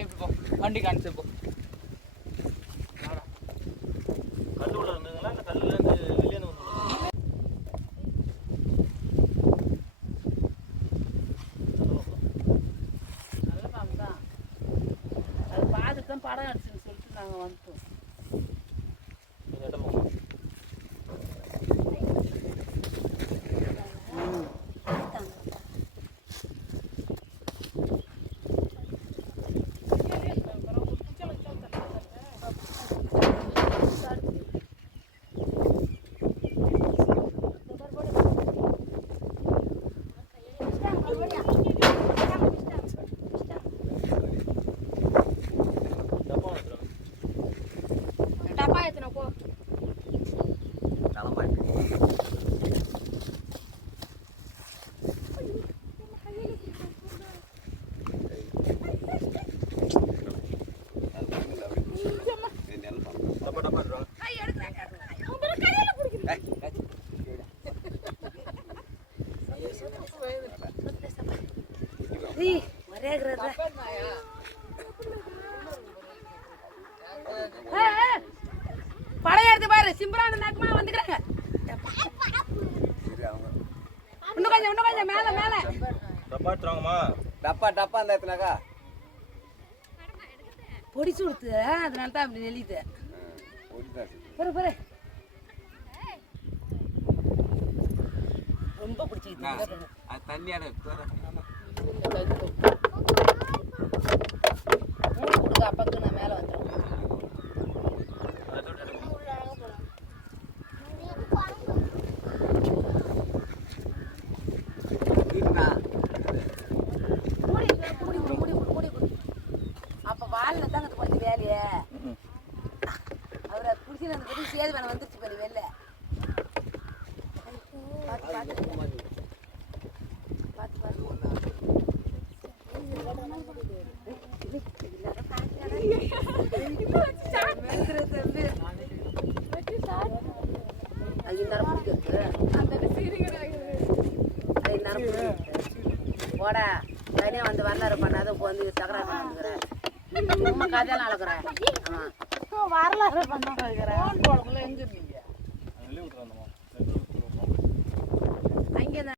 இப்படி போ வண்டி காணிச்சு போ. கல்லு உள்ள இருந்ததுங்களா இல்லை கல்லுலேருந்து வெளியே வந்து நல்ல பாம்பு தான். அது பார்த்துட்டு தான் படம் அடிச்சுன்னு சொல்லிட்டு நாங்கள் வந்துட்டோம். படையெடுத்து பாரு, சிம்பரான நாக்குமா வந்துக்கிறாங்க. இன்னும் கொஞ்சம் மேல மேல டப்பா அந்த இடத்துலக்கா பொடிச்சு கொடுத்து, அதனால தான் அப்படி நெளியுது. பாரு ரொம்ப பிடிச்சிக்கிட்டு தண்ணியான கொடுக்க அப்பாக்கு நான் மேலே வந்துடும். அப்ப வாழ்ல தாங்க கொஞ்சம் வேலையே அவரை குடிச்சு பத்தி சேது வேலை வந்துருச்சு பாரு வெளில. போடா தனியா வந்து வரலாறு பண்ணாத வந்து தகராறு பண்ணிக்கிறேன். சும்மா கதையெல்லாம் அழகுறேன். வரலாறு பண்ண